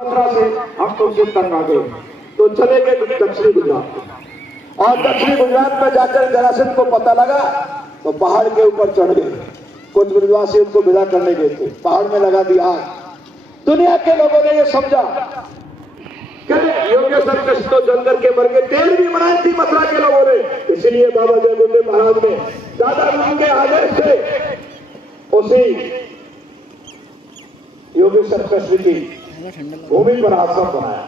15 से हम तो उससे तंग आ गए, तो चले गए दक्षिणी गुजरात। और दक्षिणी गुजरात में जाकर जरासंध को पता लगा तो पहाड़ के ऊपर चढ़ गए। कुछ ब्रजवासी उनको विदा करने गए थे, पहाड़ में लगा दिया आग। दुनिया के लोगों ने ये समझा योगेश्वर कृष्ण तो जंगल के मर गए, तेल भी बनाई थी मथुरा के लोगों ने। इसलिए बाबा जयदेव महाराज ने दादा गुरु के आदेश से उसी योगेश्वर कृष्ण की भूमि पर आश्रम बनाया,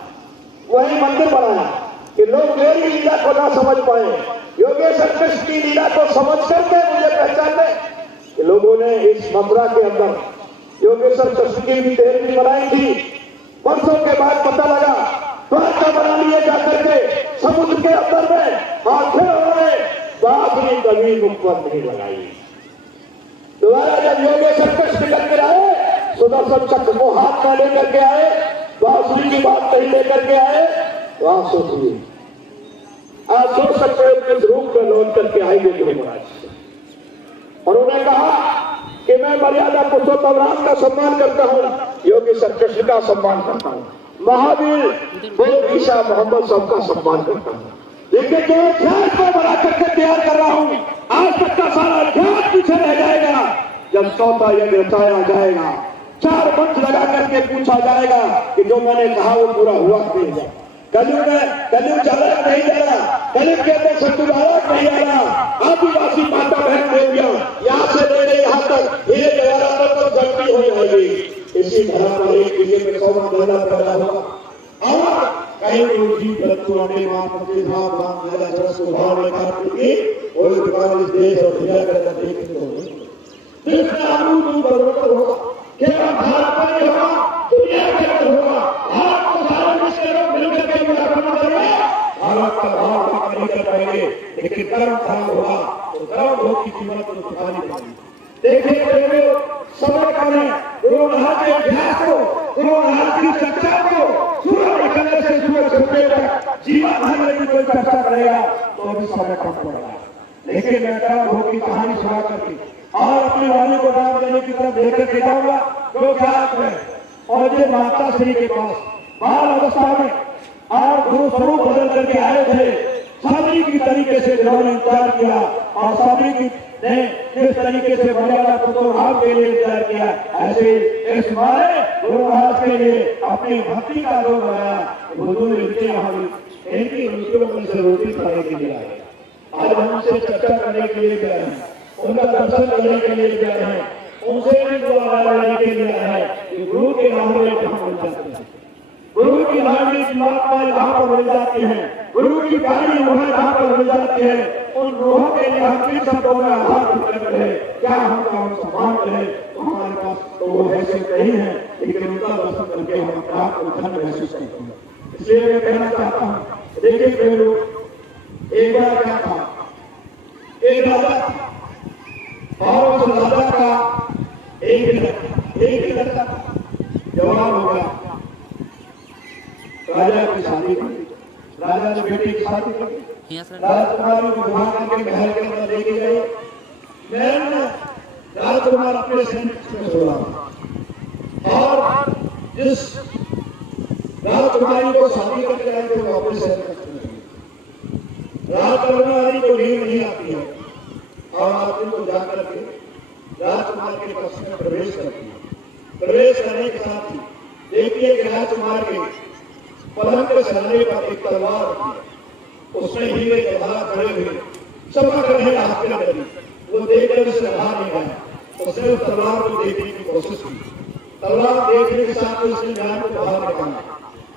वही मंदिर बनाया कि लोग मेरी लीला को ना समझ पाए, योगेश्वर कृष्ण की लीला को समझ करके मुझे पहचान ले। कि लोगों ने इस मथुरा के अंदर योगेश्वर कृष्ण की भी देर भी बनाई थी। वर्षों के बाद पता लगा द्वारका बना लिए जाकर के समुद्र के अंदर में, और फिर उन्होंने बाबरी कभी मुख पर नहीं लगाई। दोबारा जब योगेश्वर कृष्ण करके आए, सुदर्शन चक्र को हाथ में लेकर के आए, बांसुरी की बात कही लेकर के आए, तो आप सोचिए, आप सोच सकते हो किस रूप में लौट करके आएंगे गुरु महाराज। और उन्होंने कहा कि मैं मर्यादा पुरुषोत्तम राम का सम्मान करता हूँ, योगेश्वर कृष्ण का सम्मान करता हूँ, महावीर बुद्ध ईसा मोहम्मद सबका सम्मान करता हूँ। लेकिन जो अध्यास को बना करके तैयार कर रहा हूँ, आज तक का सारा अध्यास पीछे रह जाएगा। जब चौथा यज्ञ रचाया जाएगा, 4 मंच लगा करके पूछा जाएगा कि जो मैंने कहा वो पूरा हुआ नहीं। कलयुग ज्यादा नहीं जा रहा, कलयुग के अंदर सत्युवाद नहीं आ रहा। आदिवासी माता बहन देवियां यहाँ से लेकर यहाँ तक धीरे जवाहर तक जगती हो जाएगी। इसी धरा पर एक विजय में 100 महिला पैदा हुआ, और कहीं रोजी बच्चों ने मां के साथ बात किया जरा सुभाव लेकर की और दुकान इस देश और दुनिया के अंदर देखने को देश का आलू बरोबर होगा, केवल भारत में नहीं होगा, दुनिया के अंदर होगा। भारत को सारे विश्व के लोग मिलकर के विकास करेंगे, भारत का भाव नहीं कर पाएंगे। लेकिन कर्म खराब होगा तो कर्म भोग की कीमत को चुकानी पड़ेगी। देखिए समय का गुरु महाराज के अभ्यास को, गुरु महाराज की शिक्षा को सूरज निकलने से सूरज छुपने तक जीवन भर में कोई चर्चा करेगा तो भी समय कम पड़ेगा। लेकिन मैं कर्म भोग की कहानी सुना करके और अपने वाणी को दान देने की तरफ लेकर के जाऊंगा, जो क्या में और ये माता श्री के पास बाल अवस्था में और गुरु स्वरूप बदल करके आए थे। सबरी की तरीके से जिन्होंने इंतजार किया, और सबरी की ने जिस तरीके से मर्यादा पुरुषोत्तम राम के लिए इंतजार किया, ऐसे इस मारे गुरु महाराज के लिए अपनी भक्ति का जोर लगाया। बुजुर्ग इनकी रुचियों में से रोटी खाने के लिए आए, आज हमसे चर्चा करने के लिए गए हैं, उनका दर्शन करने के लिए गए हैं, उनसे भी दुआ लेने के लिए आए हैं। गुरु के नाम में कहाँ मिल जाते हैं, गुरु की लाडली महात्माएं जहाँ पर मिल जाती हैं, गुरु की प्यारी रूहें जहाँ पर मिल जाती हैं, उन रूहों के लिए हम किन शब्दों में आभार व्यक्त करें, क्या हम सम्मान करें। हमारे पास तो वो हैसियत नहीं है, लेकिन उनका दर्शन करके हम प्राप्त और धन्य महसूस करते हैं। इसलिए मैं कहना चाहता हूँ, देखिए लोग एक बार क्या था, एक राजा और उस राजा का एक लड़का जवान हो गया। राजा की शादी की, राजा ने बेटी की शादी की, राजकुमारी को विवाह करके महल के अंदर लेके गए। महल में राजकुमार अपने सैनिक में सोया, और जिस राजकुमारी को शादी करके आए थे वो अपने सैनिक में, राजकुमारी को नींद नहीं आती है, और आप इनको जाकर के राजकुमार के कक्ष में प्रवेश करती है। प्रवेश करने के साथ ही देखिए कि राजकुमार के पलंग के सरने पर एक तलवार थी, उसमें हीरे जवाहरात खड़े हुए चमक रहे हाथ में लगी। वो देखकर उसे रहा नहीं गया, उसने उस तलवार को देखने की कोशिश की। तलवार देखने के साथ उसने जान को बाहर निकाला,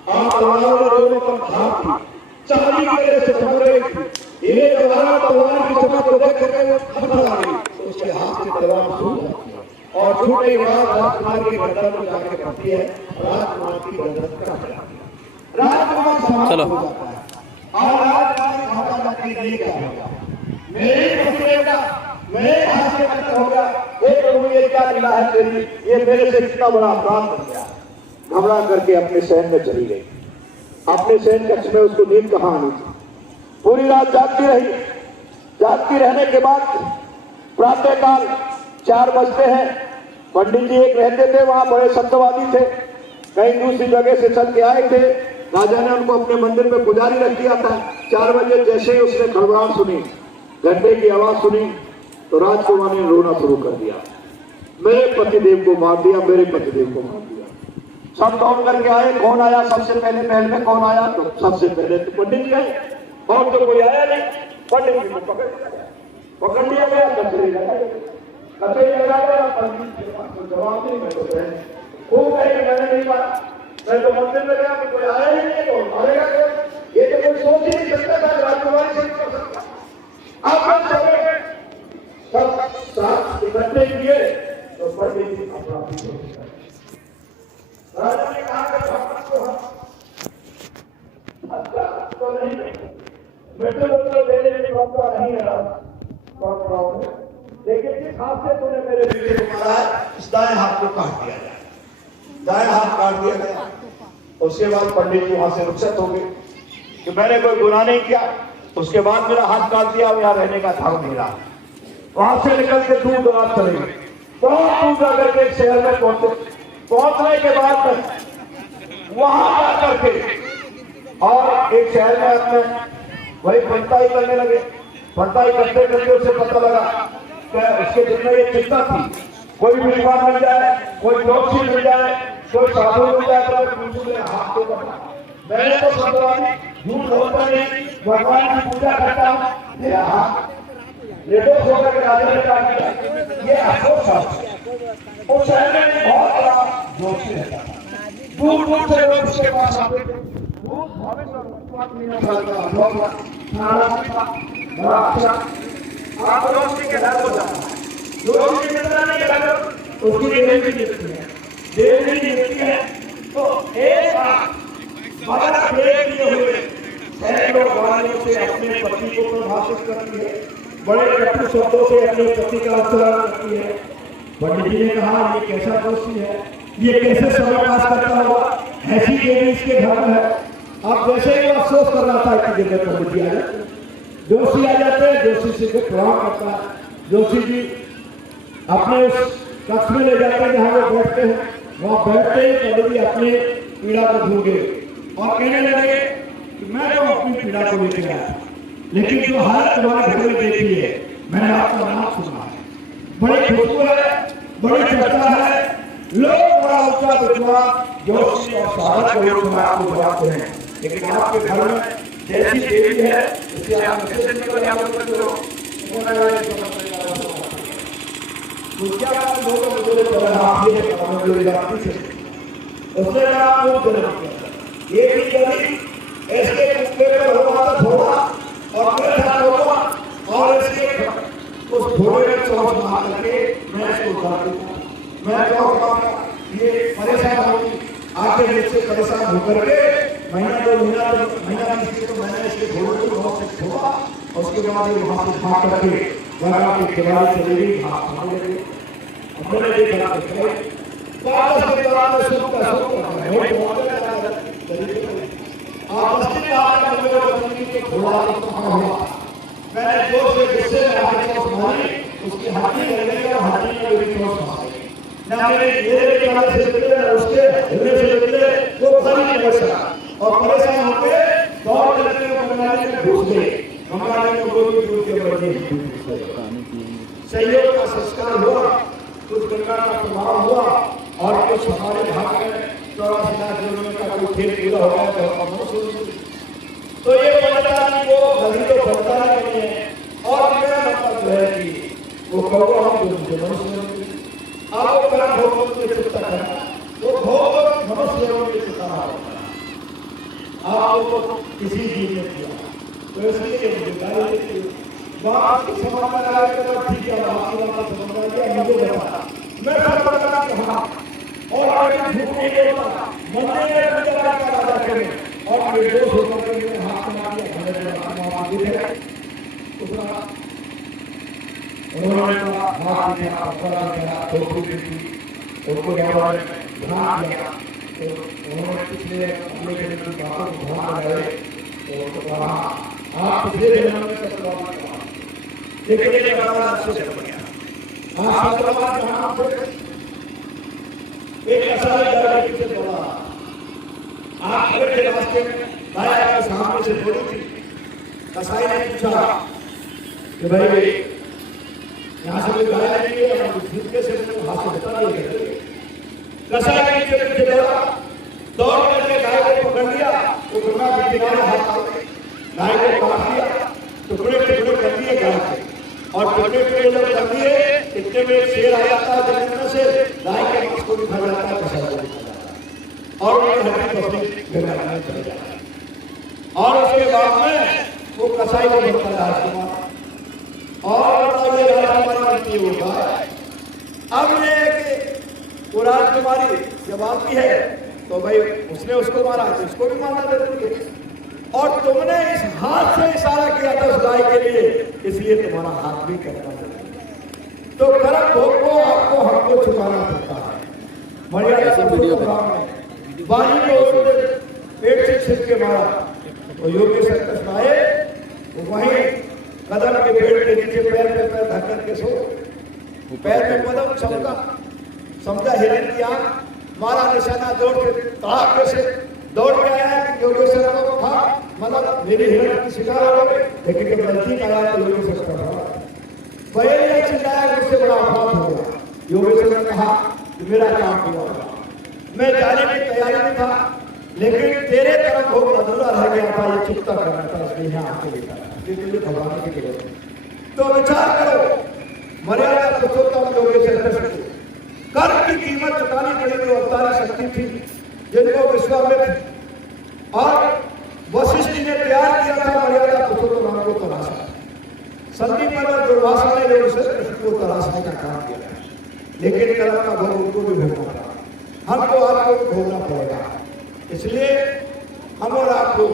और तलवार में दोनों पर धार थी, चांदी की तरह से चमक रही थी। हीरे जवाहरात तलवार की चमक को देख करके वो घबरा गई, उसके हाथ से तलवार छूट जाती है, और छूटने के बाद राजकुमार की गर्दन में जाकर पड़ती है, राजकुमार की गर्दन कट जाती है। राजकुमार समाप्त हो जाता है, और राजकुमार भागा जाके ये क्या होगा, मेरे मसले का मेरे हाथ से खत्म होगा, एक प्रभु ये क्या लीला है तेरी, ये मेरे से कितना बड़ा अपराध बन गया। घबरा करके अपने शहर में चली गई। अपने शहर कक्ष में उसको नींद कहाँ आनी थी, पूरी रात जागती रही। जागती रहने के बाद प्रातः काल 4 बजते हैं, पंडित जी एक रहते थे वहां, बड़े सत्यवादी थे, कहीं दूसरी जगह से चल के आए थे। राजा ने उनको अपने मंदिर में पुजारी रख दिया था। 4 बजे जैसे ही उसने खड़बड़ाहट सुनी, घंटे की आवाज सुनी, तो राजकुमार ने रोना शुरू कर दिया। मेरे पतिदेव को मार दिया, मेरे पतिदेव को मार दिया। सब दौड़ करके आए। कौन आया सबसे पहले? महल में कौन आया? तो सबसे पहले तो पंडित जी आए। और तो कोई आया नहीं। पंडित जी को पकड़ लिया गया, कचरे लगा गया। पंडित जी को जवाब नहीं मिलता। खूब कहे कि मैंने नहीं मारा, मैं तो मंदिर में गया, कोई आया ही नहीं, तो मारेगा कोई? ये तो कोई सोच ही नहीं सकता था राजकुमारी से कर सकता। आप सब साथ इकट्ठे किए तो पंडित जी अपराधी हो गए। राजा ने कहा कि भक्त को अच्छा तो नहीं, बेटे बोलते देने की परंपरा नहीं है, लेकिन जिस हाथ से तूने मेरे बेटे को मारा है, इस दाएं हाथ को काट दिया जाए। दाएं हाथ काट दिया गया। उसके बाद पंडित जी वहां से रुखसत हो गए कि मैंने कोई गुनाह नहीं किया। उसके बाद मेरा हाथ काट दिया, यहाँ रहने का था नहीं रहा। वहां से निकल के दूर दराज चले गए। बहुत दूर जाकर के शहर में पहुंचे। पहुंचने के बाद में वहां जाकर के और एक शहर में अपने वही पढ़ताई करने लगे। पढ़ताई करते करते उसे पता लगा कि उसके दिल में ये चिंता थी, कोई भी विद्वान मिल जाए, कोई ज्योतिषी मिल जाए, कोई साधु मिल जाए तो हाथ को करना। मैंने तो सतवानी झूठ बोलता नहीं, भगवान की पूजा करता हूँ, मेरा हाथ निर्दोष होकर के राजा ने काट दिया। ये अफसोस था। उस शहर में बहुत बड़ा ज्योतिषी रहता था। दूर दूर से लोग उसके पास आते थे। आप ज्योतिषी के घर हो जाए, ज्योतिषी मिलता नहीं है, उसकी देवी भी जीतती है। देवी जीतती है तो एक बड़ा पेड़ लिए हुए सैकड़ों गालियों से अपने पति को प्रभावित करती है, बड़े कटु शब्दों से अपने पति का अपमान करती है। पंडित जी ने कहा ये कैसा दोषी है, ये कैसे समय पास करता होगा, ऐसी देवी इसके घर में है। अब वैसे ही अफसोस कर रहा था कि जगह पंडित जी आ जाते, जोशी आ जाते हैं, जोशी से को प्रणाम करता है। जोशी जी अपने उस कक्ष में ले जाते हैं जहाँ वो बैठते हैं। वहाँ बैठते ही पंडित जी अपनी पीड़ा को भूल गए और कहने लगे कि मैं तो अपनी पीड़ा को लेकर आया, लेकिन जो हालत तुम्हारे घर में देखी है, मैंने आपका नाम सुना है, बड़ी खुशबू है, बड़ी चर्चा है, लोग बड़ा ऊंचा विद्वान जोशी और साधक के रूप में आपको बुलाते हैं, लेकिन आपके घर में जैसी देवी है उसे आप कैसे निकल क्या लोगों को बोले चला आप ये काम जाती से उसने नाम को जन्म किया। ये भी कभी ऐसे कुत्ते पर हुआ था थोड़ा और मेरे साथ हुआ और इसके उस थोड़े में चौथ मार करके मैं इसको उतार दूंगा। मैं कहूँगा ये परेशान होगी, आगे मुझसे परेशान होकर के महीना दो महीना किसी को मैंने इसके घोड़े को बहुत से छोड़ा और उसके बाद वहाँ से भाग करके लगा के खिलाड़ी चले गई, भाग गई। हमने देखा वापस के दौरान में शुरू का आपस में आकर मेरे बंदी के घोड़ा हुआ। मैंने जोर से गुस्से में आके चोट मारी, उसकी हाथी लगने और हाथी में भी चोट मारी। ना मेरे ये कान से निकले ना उसके हृदय से निकले, वो खड़ी नहीं कर सका और परेशान होकर दौड़ करके बंगाली में घुस गए। बंगाली में गोली दूर के बजे सहयोग का संस्कार हुआ, कुछ गंगा का प्रभाव हुआ और कुछ हमारे भाग में 84 लाख किलोमीटर का कोई खेल पूरा हो गया तो ये पता नहीं वो नदी तो बनता नहीं है। और मेरा मतलब है कि वो कहो हम मनुष्य आपको करा भोग के चिंता करना, वो भोग मनुष्य के चिंता आपको किसी चीज ने किया तो इसलिए बात समझ में आया तो ठीक है, आपकी बात समझ में आया, मुझे बता मैं सब बता के हाँ और आगे झूठ नहीं बोलता, मंदिर में पूजा का राजा करें और निर्दोष होकर के हाथ में दिया घरे में आगे है उसका उन्होंने हाथ में अपना मेरा टोपी दी उनको हमारे ध्यान दिया तो उन्होंने पिछले अगले के लिए बातों को ध्यान लगाए तो कहा आप पिछले जन्म में सत्य लेकिन ये बड़ा सोच गया। हाँ सत्यवान कहाँ पे एक ऐसा लड़का किसे बोला आप खड़े थे रास्ते में, गाय आपके सामने से थोड़ी थी। कसाई ने पूछा कि भाई यहाँ से कोई गाय नहीं है, हम झुटके से हाथ से बता नहीं करते। कसाई के पीछे पीछे दौड़ा, दौड़ करके गाय को पकड़ लिया, वो गंगा के किनारे हाथ गाय को काट दिया, टुकड़े टुकड़े कर दिए गाय के, और टुकड़े टुकड़े जब कर दिए इतने में एक शेर आ जाता है जंगल से, गाय के मांस को भी खा जाता है, कसाई को भी खा जाता है, और उनकी हड्डी पसली गंगा में चले जाता है। और उसके बाद में वो कसाई को बनता है राजकुमार, और ये राजकुमारी की होता है। अब ये वो राजकुमारी जब आती है तो भाई उसने उसको मारा तो उसको भी मारना जरूरी है, और तुमने इस हाथ से इशारा किया था उस गाय के लिए, इसलिए तुम्हारा हाथ भी करना जरूरी। तो कर्म भोग को आपको हमको छुपाना पड़ता है। मर्यादा बाजी को पेट से छिप के मारा तो योगेश्वर कृष्ण आए, वहीं कदम के पेड़ के नीचे पैर पे पैर धर करके सो, पैर में कदम समझा हिरण की आंख, मारा निशाना, दौड़ के तड़ाके से दौड़ के आया कि योगेश्वर को था, मतलब मेरी हिरण की शिकार हो गई, लेकिन जब गलती का आया तो योगेश्वर का पहले चिल्लाया, उससे बड़ा अपराध हो गया। योगेश्वर ने कहा कि मेरा काम हुआ, मैं जाने की तैयारी में था, लेकिन तेरे तरफ भोग अधूरा रह गया था, ये चुकता करना था, इसलिए यहाँ आके देखा तुझे भगवान की जरूरत है। तो विचार करो, मर्यादा पुरुषोत्तम योगेश्वर कृष्ण को कर्म की कीमत चुकानी पड़ी, जो अवतारी शक्ति थी, जिनको विश्वामित्र और वशिष्ठ ने तैयार किया था मर्यादा पुरुषोत्तम को तराशा। संदीपन और दुर्वासा ने योगेश्वर कृष्ण को तराशने का काम किया, लेकिन कर्म का भोग उनको भी भोगना पड़ा, हमको आपको भोगना पड़ेगा। इसलिए हम और आपको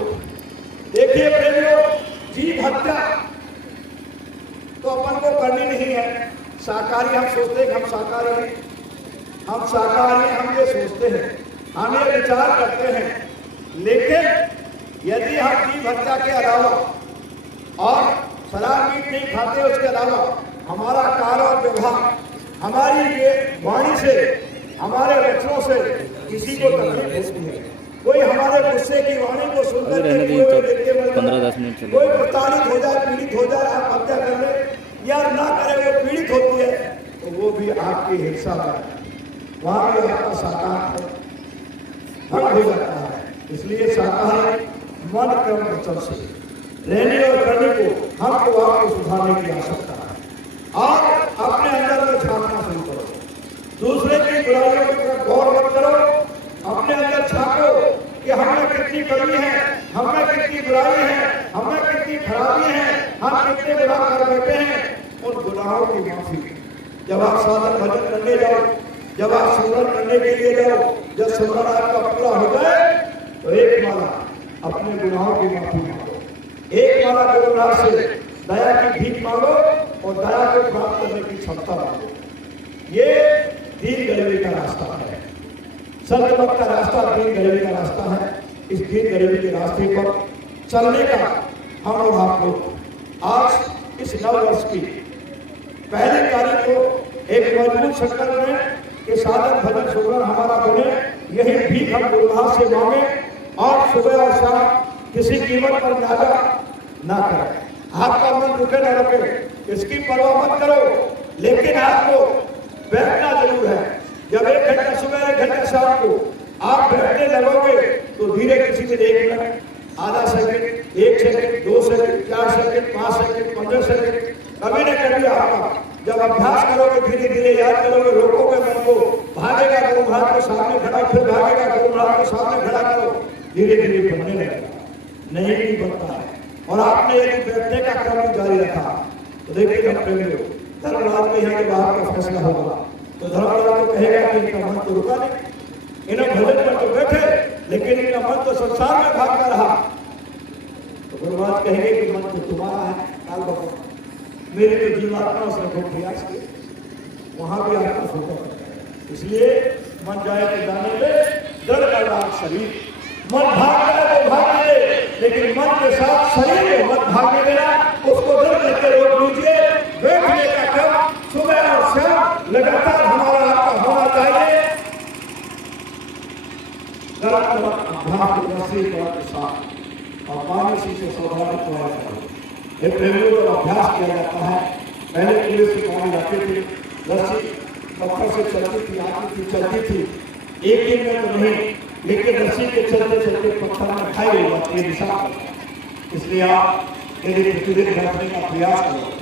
देखिए प्रेमियों, जीव हत्या तो अपन को करनी नहीं है। शाकाहारी हम सोचते हैं हम शाकाहारी हैं, हम शाकाहारी हम ये सोचते हैं, हम ये विचार करते हैं, लेकिन यदि हम जीव हत्या के अलावा और शराब मीट नहीं खाते, उसके अलावा हमारा कार्य और व्यवहार, हमारी ये वाणी से, हमारे वचनों से किसी को तकलीफ होती है, कोई हमारे गुस्से की वाणी को सुनकर कोई प्रताड़ित हो जाए, पीड़ित हो जाए, आप हत्या कर ले या ना करे, वो पीड़ित होती है, तो वो भी आपकी हिंसा है, वहां भी आपका शाकाहार भंग हो जाता है। इसलिए शाकाहार मन कर्म वचन से रहने और करने को हमको आपको सुधारने की आवश्यकता है। और अपने अंदर में झांकना शुरू करो, दूसरे की बुराइयों की तरफ गौर मत करो, अपने अंदर झांको कि हमें कितनी कमी है, हमें कितनी बुराई है, हमें कितनी खराबी है, हम कितने गुनाह कर बैठे हैं। उन गुनाहों की माफी, जब आप साधन भजन करने जाओ, जब आप सुमरन करने के लिए जाओ, जब सुमरन आपका पूरा हो जाए तो एक माला अपने गुनाहों की माफी मांगो, एक माला करुणा से दया की भीख मांगो और दया को प्राप्त करने की क्षमता मांगो। ये दीन गरीबी का रास्ता है, सत्यवक्त का रास्ता दीन गरीबी का रास्ता है। इस दीन गरीबी के रास्ते पर चलने का हम और आप लोग आज इस नव वर्ष की पहली तारीख को एक मजबूत संकल्प में कि साधन भजन सुमरन हमारा बने, यही भीख हम गुरुभाव से मांगे, और सुबह और शाम किसी कीमत पर न्यागा ना करें, आपका मन रुके न रुके, इसकी परवाह मत करो, लेकिन आपको बैठना जरूर है। जब 1 घंटा सुबह 1 घंटा शाम को आप बैठने लगोगे तो धीरे किसी से 1 मिनट, आधा second, 1 second, 2 second, 4 second, 5 second, 15 second, कभी न कभी आपका जब अभ्यास करोगे, धीरे धीरे याद करोगे, रोकोगे मन को, भागेगा गुरु महाराज को सामने खड़ा, फिर भागेगा गुरु महाराज को सामने खड़ा करो, धीरे धीरे बनने लगेगा, नहीं बनता है। और आपने यदि बैठने का क्रम जारी रखा तो देखिए धर्मराज में यहाँ के बाहर का फैसला होगा, तो धर्मराज तो कहेगा कि इनका मन तो रुका नहीं, इन्हें भजन पर तो बैठे, लेकिन इनका मन तो संसार में भागता रहा, तो गुरुराज कहेंगे कि मन तो तुम्हारा है, काल बाबा मेरे तो जीवात्मा से प्रयास किए, वहां भी आपका फोकस। इसलिए मन जाए तो जाने दे, दृढ़ कर रहा शरीर, मन भाग जाए तो भागने दे, लेकिन मन के साथ शरीर को मत भागने देना, उसको दृढ़ लेके रोक लीजिए। बैठने का क्रम सुबह और शाम लगातार हमारा आपका होना चाहिए। गलत अभ्यास की रस्सी के साथ और पानी से सावधानी प्रयास करो। एक प्रेमियों का अभ्यास किया जाता है। पहले किले से पानी जाती थी, रस्सी पत्थर से चलती थी, आती थी, चलती थी। एक दिन में तो नहीं, लेकिन रस्सी के चलते चलते पत्थर में खाई हो जाती है, दिशा। इसलिए आप यदि प्रतिदिन करने का प्रयास करो